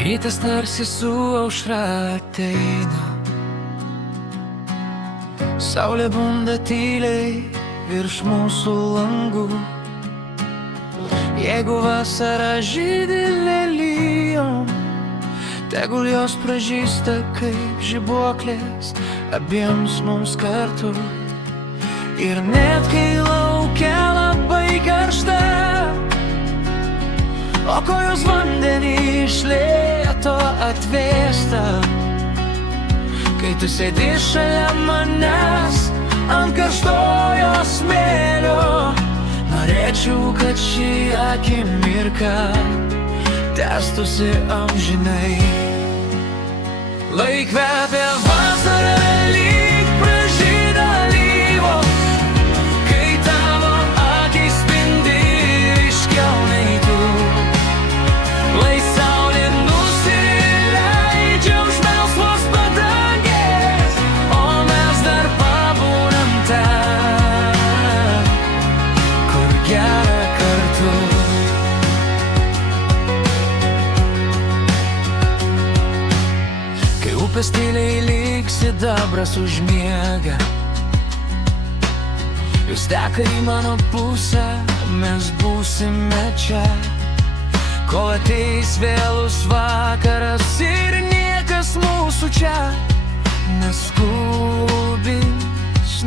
Rytas tarsi su aušra ateina, saulė bunda tyliai virš mūsų langų. Jeigu vasara žydi lelijom, tegul jos pražysta kaip žibuoklės abiems mums kartu. Ir net kai laukia labai karšta, o kojos vandenį iš lėto atvėsta, kai tu sėdi šalia manęs ant karštojo smėlio, norėčiau, kad ši akimirka tęstųsi amžinai. Lai kvepia vasara lyg pražyda alyvos, kai tavo akys spindi ryškiau nei tu. Lai saulė nusileidžia už melsvos padangės, o mes dar pabūnam ten, kur gera kartu. Kai upės tyliai lyg sidabras užmiega, jūs teka į mano pusę, mes būsime čia, kol ateis vėlus vakaras ir niekas mūsų čia neskubins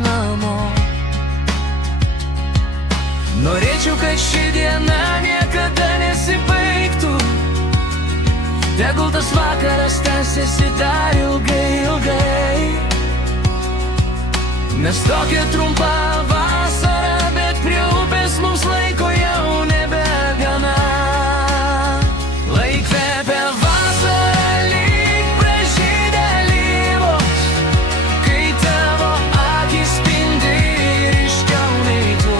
namo. Norėčiau, kad ši diena niekada nesibaigtų, tegul tas vakaras tęsiasi dar ilgai, ilgai, nes tokia trumpa vasara, bet prie upės mums laiko jau nebegana. Lai kvepia vasara lyg pražydę alyvos, kai tavo akys spindi ryškiau nei tu.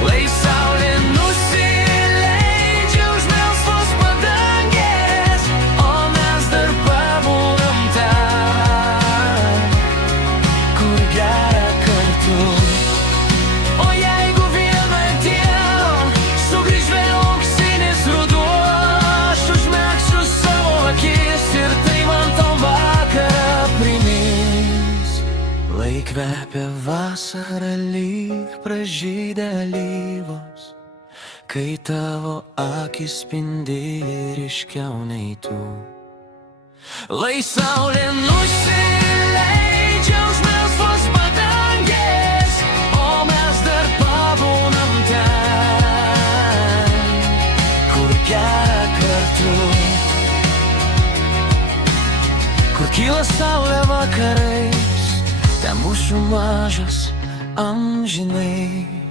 Lai saulė nusileidžia už melsvos padangės, o mes dar pabūnam ten, kur gera kartu. O jeigu vieną dieną sugrįž vėl auksinis ruduo, aš užmerksiu savo akis ir tai man tau vakarą primins. Lai kvepia vasara lyg pražydę alyvos, kai tavo akys spindi ryškiau nei tu. Lai saulė nusileidžia už melsvos padangės, o mes dar pabūnam ten, kur gera kartu. Kur kyla saulė vakarais, ten būsiu mažas amžinai.